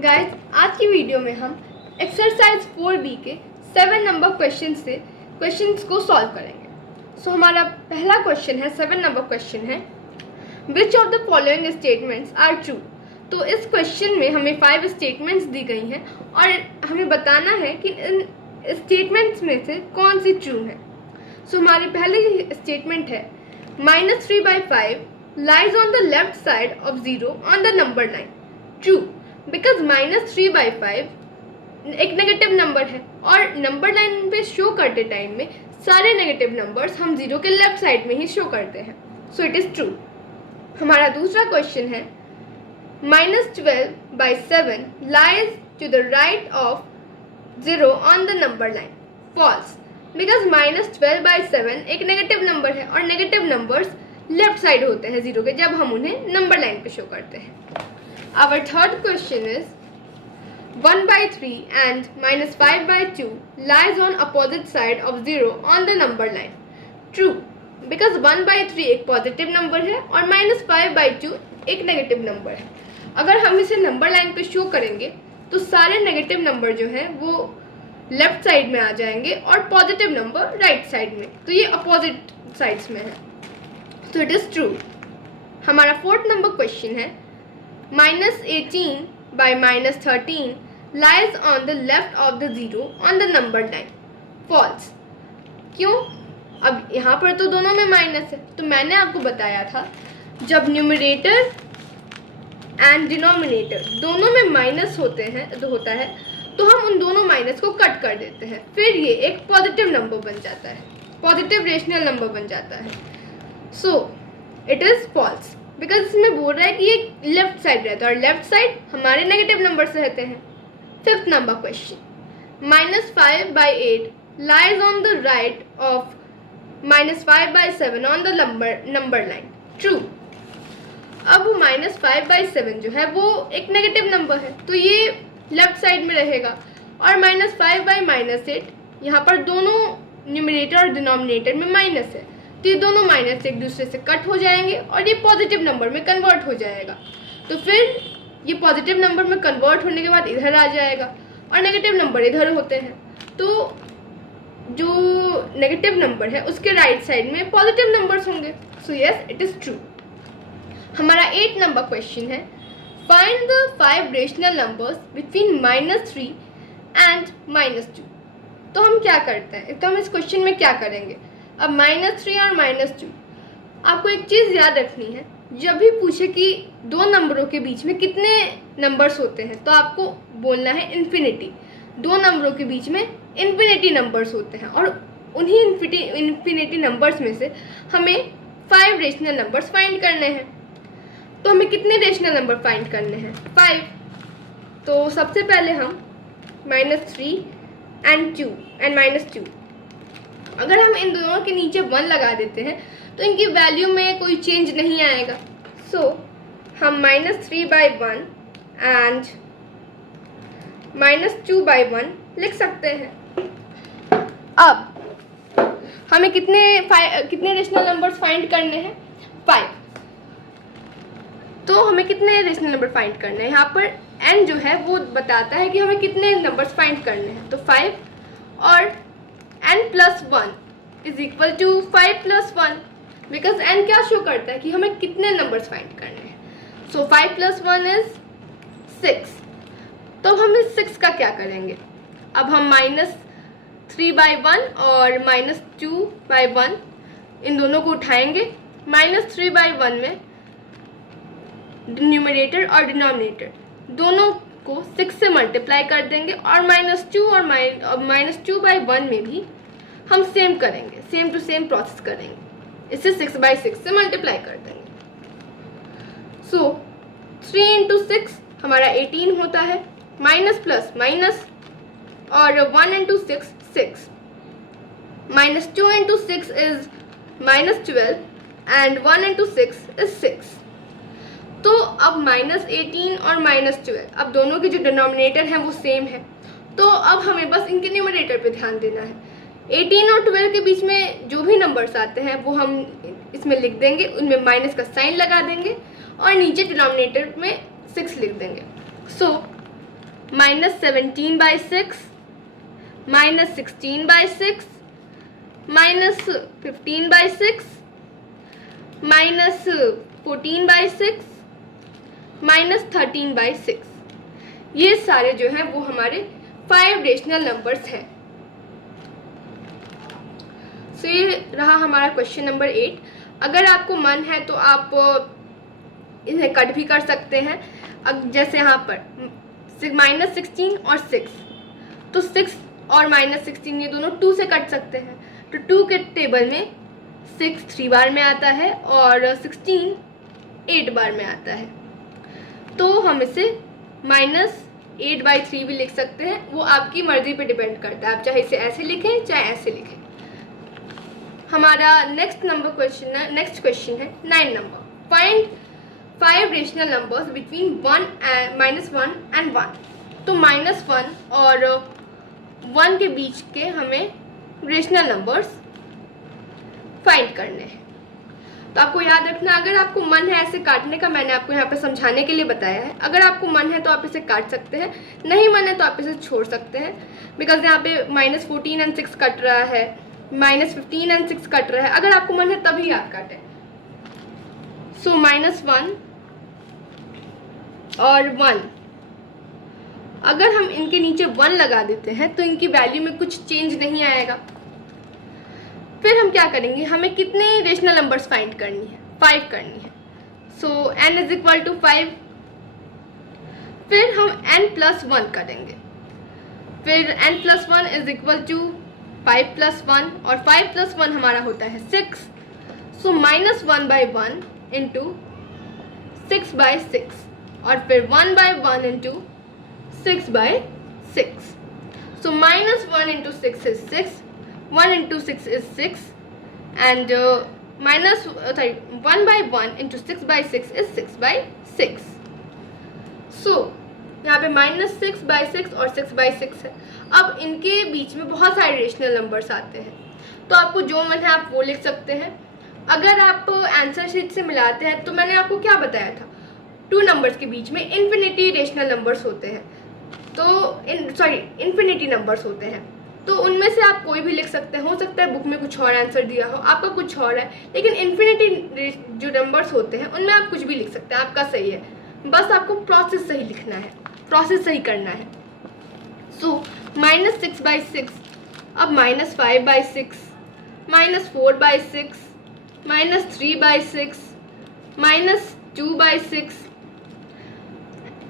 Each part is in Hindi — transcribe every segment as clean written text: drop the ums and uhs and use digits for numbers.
गाइस, आज की वीडियो में हम एक्सरसाइज 4B के 7 नंबर क्वेश्चंस को सॉल्व करेंगे। सो हमारा पहला क्वेश्चन है, 7 नंबर क्वेश्चन है, which of the following statements are true. तो इस क्वेश्चन में हमें 5 स्टेटमेंट्स दी गई हैं और हमें बताना है कि इन स्टेटमेंट्स में से कौन सी ट्रू है। सो हमारी पहली स्टेटमेंट है, -3/5 lies on the left side of 0 on the number line. True, because -3/5 एक नेगेटिव नंबर है और नंबर लाइन पे शो करते टाइम में सारे नेगेटिव नंबर्स हम 0 के लेफ्ट साइड में ही शो करते हैं। सो इट इज़ ट्रू। हमारा दूसरा क्वेश्चन है, -12/7 lies to the right of 0 on the number line. False, because -12/7 एक नेगेटिव नंबर है और नेगेटिव नंबर्स लेफ्ट साइड होते हैं 0 के जब हम उन्हें नंबर लाइन पे शो करते हैं। Our third question is 1/3 and -5/2 lies on opposite side of 0 on the number line. True, because 1/3 एक पॉजिटिव नंबर है और -5/2 एक नेगेटिव नंबर है। अगर हम इसे नंबर लाइन पे शो करेंगे तो सारे नेगेटिव नंबर जो हैं वो लेफ्ट साइड में आ जाएंगे और पॉजिटिव नंबर राइट साइड में, तो ये अपोजिट साइड्स में है। तो इट इज़ ट्रू। हमारा फोर्थ नंबर क्वेश्चन है, -18/-13 lies on the left of the 0 on the number line. False. क्यों? अब यहाँ पर तो दोनों में माइनस है, तो मैंने आपको बताया था जब न्यूमरेटर एंड डिनोमिनेटर दोनों में माइनस होता है तो हम उन दोनों माइनस को कट कर देते हैं, फिर ये एक पॉजिटिव नंबर बन जाता है, पॉजिटिव रेशनल नंबर बन जाता है। So it is false, because इसमें बोल रहा है कि ये लेफ्ट साइड रहता है और लेफ्ट साइड हमारे नेगेटिव नंबर्स रहते हैं। Fifth number question, -5/8 lies on the right of -5/7 on the number line. True. अब वो -5/7 जो है वो एक नेगेटिव नंबर है तो ये लेफ्ट साइड में रहेगा और -5/-8 यहाँ पर दोनों न्यूमरेटर और डिनोमिनेटर में माइनस है तो ये दोनों माइनस एक दूसरे से कट हो जाएंगे और ये पॉजिटिव नंबर में कन्वर्ट हो जाएगा। तो फिर ये पॉजिटिव नंबर में कन्वर्ट होने के बाद इधर आ जाएगा और नेगेटिव नंबर इधर होते हैं, तो जो नेगेटिव नंबर है उसके राइट साइड में पॉजिटिव नंबर्स होंगे। So yes, it is true. हमारा 8 नंबर क्वेश्चन है, find the 5 rational numbers between -3 and -2। तो हम क्या करते हैं, तो हम इस क्वेश्चन में क्या करेंगे, अब -3 और -2, आपको एक चीज़ याद रखनी है, जब भी पूछे कि दो नंबरों के बीच में कितने नंबर्स होते हैं तो आपको बोलना है इन्फिनिटी। दो नंबरों के बीच में इन्फिनिटी नंबर्स होते हैं और उन्हीं इन्फिनिटी नंबर्स में से हमें 5 रेशनल नंबर्स फाइंड करने हैं। तो हमें कितने रेशनल नंबर फाइंड करने हैं, 5। तो सबसे पहले हम -3 एंड -2, अगर हम इन दोनों के नीचे 1 लगा देते हैं तो इनकी वैल्यू में कोई चेंज नहीं आएगा। सो हम -3/1 एंड -2/1 लिख सकते हैं। अब हमें कितने रेशनल नंबर्स फाइंड करने हैं, 5। तो हमें कितने रेशनल नंबर फाइंड करने हैं, यहाँ पर n जो है वो बताता है कि हमें कितने नंबर्स फाइंड करने हैं। तो 5 और n+1 is equal to 5+1, because n क्या शो करता है कि हमें कितने नंबर्स फाइंड करने हैं। So 5+1 is 6। तो हम इस 6 का क्या करेंगे, अब हम -3/1 और -2/1 इन दोनों को उठाएंगे। -3/1 में न्यूमरेटर और डिनोमिनेटर दोनों को 6 से मल्टीप्लाई कर देंगे और -2 और -2/1 में भी हम सेम करेंगे, सेम टू सेम प्रोसेस करेंगे, इसे 6/6 से मल्टीप्लाई कर देंगे। सो 3 × 6 हमारा 18 होता है, माइनस प्लस माइनस और 1 × 6 6, -2 × 6 इज -12 एंड 1 × 6 इज 6। तो अब -18 और -12, अब दोनों के जो डिनोमिनेटर हैं वो सेम है, तो अब हमें बस इनके न्यूमरेटर पे ध्यान देना है। 18 और 12 के बीच में जो भी नंबर्स आते हैं वो हम इसमें लिख देंगे, उनमें माइनस का साइन लगा देंगे और नीचे डिनोमिनेटर में 6 लिख देंगे। सो -17/6, -16/6, -15/6, -14/6, -13/6। ये सारे जो हैं वो हमारे 5 रेशनल नंबर्स हैं। सो ये रहा हमारा क्वेश्चन नंबर 8। अगर आपको मन है तो आप इन्हें कट भी कर सकते हैं। अब जैसे यहाँ पर -16 और 6, तो 6 और -16 ये दोनों 2 से कट सकते हैं। तो 2 के टेबल में 6 3 बार में आता है और 16 8 बार में आता है। तो हम इसे -8/3 भी लिख सकते हैं। वो आपकी मर्जी पे डिपेंड करता है, आप चाहे इसे ऐसे लिखें चाहे ऐसे लिखें। हमारा नेक्स्ट क्वेश्चन है 9 number. Find 5 rational numbers between -1 and 1। तो -1 और 1 के बीच के हमें रेशनल नंबर्स फाइंड करने हैं। तो आपको याद रखना, अगर आपको मन है ऐसे काटने का, मैंने आपको यहाँ पे समझाने के लिए बताया है। अगर आपको मन है तो आप इसे काट सकते हैं, नहीं मन है तो आप इसे छोड़ सकते हैं। बिकॉज यहाँ पे -14 and 6 कट रहा है, -15 and 6 कट रहा है। अगर आपको मन है तभी आप काटें। सो -1 और 1, अगर हम इनके नीचे 1 लगा देते हैं तो इनकी वैल्यू में कुछ चेंज नहीं आएगा। फिर हम क्या करेंगे, हमें कितने रेशनल नंबर्स फाइंड करनी है, 5 करनी है। So n = 5। फिर हम n+1 करेंगे। फिर n+1 = 5 + 1 और 5 + 1 हमारा होता है 6। सो -1/1 × 6/6 और फिर 1/1 × 6/6। सो -1 × 6 is 6, 1 × 6 is 6, and 1/1 × 6/6 is 6/6। सो यहाँ पे -6/6 और 6/6 है। अब इनके बीच में बहुत सारे रेशनल नंबर्स आते हैं, तो आपको जो मन है आप वो लिख सकते हैं। अगर आप आंसर शीट से मिलाते हैं तो मैंने आपको क्या बताया था, 2 नंबर्स के बीच में इन्फिनिटी रेशनल नंबर्स होते हैं, तो इन्फिनिटी नंबर्स होते हैं। तो उनमें से आप कोई भी लिख सकते हैं। हो सकता है बुक में कुछ और आंसर दिया हो, आपका कुछ और है, लेकिन इन्फिनिटी जो नंबर्स होते हैं उनमें आप कुछ भी लिख सकते हैं, आपका सही है। बस आपको प्रोसेस सही लिखना है, प्रोसेस सही करना है। सो -6/6, अब -5/6, -4/6, -3/6, -2/6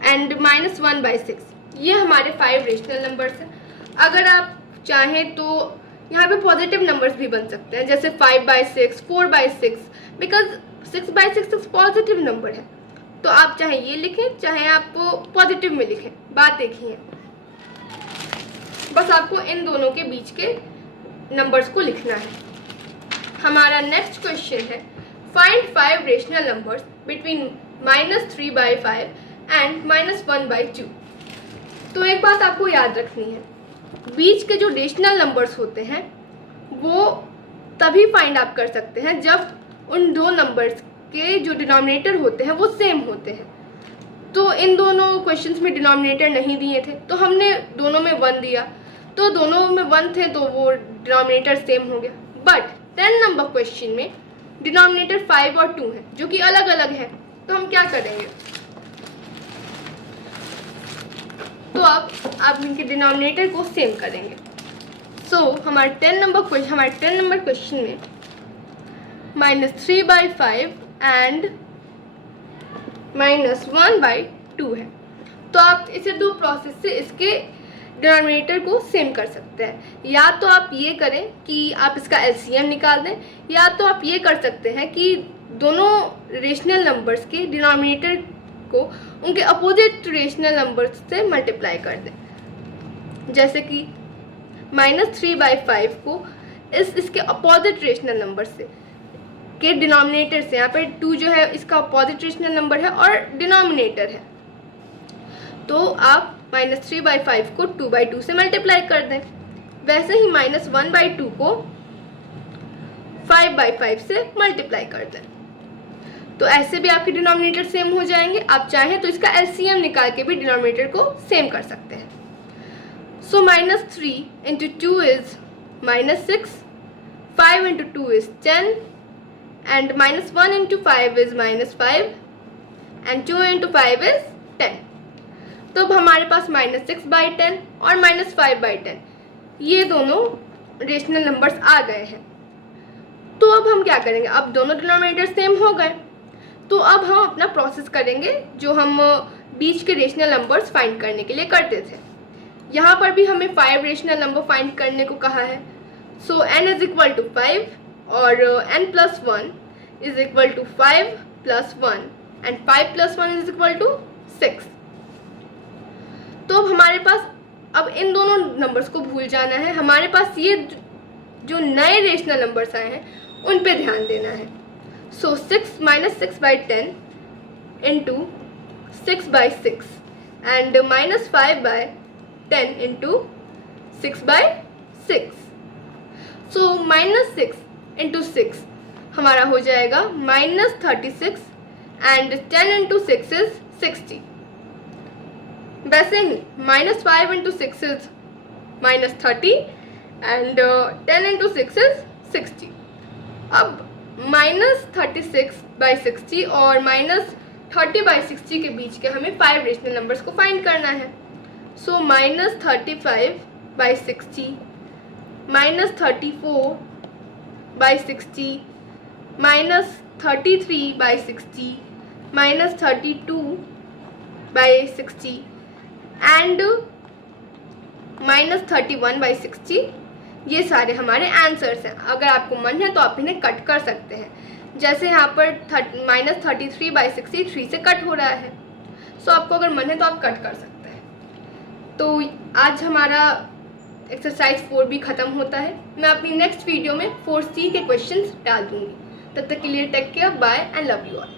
एंड -1/6। ये हमारे 5 रेशनल नंबर्स हैं। अगर आप चाहें तो यहाँ पे पॉजिटिव नंबर्स भी बन सकते हैं, जैसे 5/6, 4/6, बिकॉज 6/6 एक पॉजिटिव नंबर है। तो आप चाहे ये लिखें चाहे आप पॉजिटिव में लिखें, बात एक ही है। बस आपको इन दोनों के बीच के नंबर्स को लिखना है। हमारा नेक्स्ट क्वेश्चन है find 5 rational numbers between -3/5 and -1/2। तो एक बात आपको याद रखनी है, बीच के जो रेशनल नंबर्स होते हैं वो तभी फाइंड आप कर सकते हैं जब उन दो नंबर्स के जो डिनोमिनेटर होते हैं वो सेम होते हैं। तो इन दोनों क्वेश्चंस में डिनोमिनेटर नहीं दिए थे, तो हमने दोनों में 1 दिया, तो दोनों में 1 थे तो वो डिनोमिनेटर सेम हो गया। बट 10 नंबर क्वेश्चन में डिनोमिनेटर 5 और 2 है जो कि अलग अलग है। तो हम क्या करेंगे, तो अब आप इनके डिनोमिनेटर को सेम करेंगे। सो हमारे 10 नंबर क्वेश्चन में -3/5 एंड -1/2 है। तो आप इसे 2 प्रोसेस से इसके डिनोमिनेटर को सेम कर सकते हैं। या तो आप ये करें कि आप इसका एलसीएम निकाल दें, या तो आप ये कर सकते हैं कि दोनों रेशनल नंबर्स के डिनोमिनेटर को उनके अपोजिट रेशनल नंबर्स से मल्टीप्लाई कर दें। जैसे कि -3/5 को इसके अपोजिट रेशनल नंबर से के डिनोमिनेटर से, यहाँ पर 2 जो है इसका अपोजिट रेशनल नंबर है और डिनोमिनेटर है, तो आप -3/5 को 2/2 से मल्टीप्लाई कर दें। वैसे ही -1/2 को 5/5 से मल्टीप्लाई कर दें। तो ऐसे भी आपके डिनोमिनेटर सेम हो जाएंगे। आप चाहें तो इसका एलसीएम निकाल के भी डिनोमिनेटर को सेम कर सकते हैं। सो -3 into 2 is -6, 5 into 2 is 10, and -1 into 5 is -5, and 2 into 5 is 10. तो अब हमारे पास -6/10 और -5/10 ये दोनों रेशनल नंबर्स आ गए हैं। तो अब हम क्या करेंगे, अब दोनों डिनोमिनेटर सेम हो गए, तो अब हम अपना प्रोसेस करेंगे जो हम बीच के रेशनल नंबर्स फाइंड करने के लिए करते थे। यहाँ पर भी हमें 5 रेशनल नंबर फाइंड करने को कहा है। So n is equal to 5 और n plus 1 is equal to 5 plus 1 and 5 plus 1 is equal to 6। तो अब हमारे पास, अब इन दोनों नंबर्स को भूल जाना है, हमारे पास ये जो नए रेशनल नंबर्स आए हैं उन पे ध्यान देना है। सो -6/10 into 6/6 and -5/10 into 6/6। So -6 into 6 हमारा हो जाएगा -36 एंड 10 इंटू 6 इज 60। वैसे ही -5 into 6 is -30 and 10 into 6 is 60। अब -36/60 और -30/60 के बीच के हमें 5 रेशनल नंबर्स को फाइंड करना है। सो -35/60, -34/60, -33/60, -32/60 एंड -31/60, ये सारे हमारे आंसर्स हैं। अगर आपको मन है तो आप इन्हें कट कर सकते हैं। जैसे यहाँ पर -33/60 3 से कट हो रहा है। सो आपको अगर मन है तो आप कट कर सकते हैं। तो आज हमारा एक्सरसाइज 4 भी ख़त्म होता है। मैं अपनी नेक्स्ट वीडियो में 4C के क्वेश्चंस डाल दूँगी। तब तक के लिए take care, bye and love you all.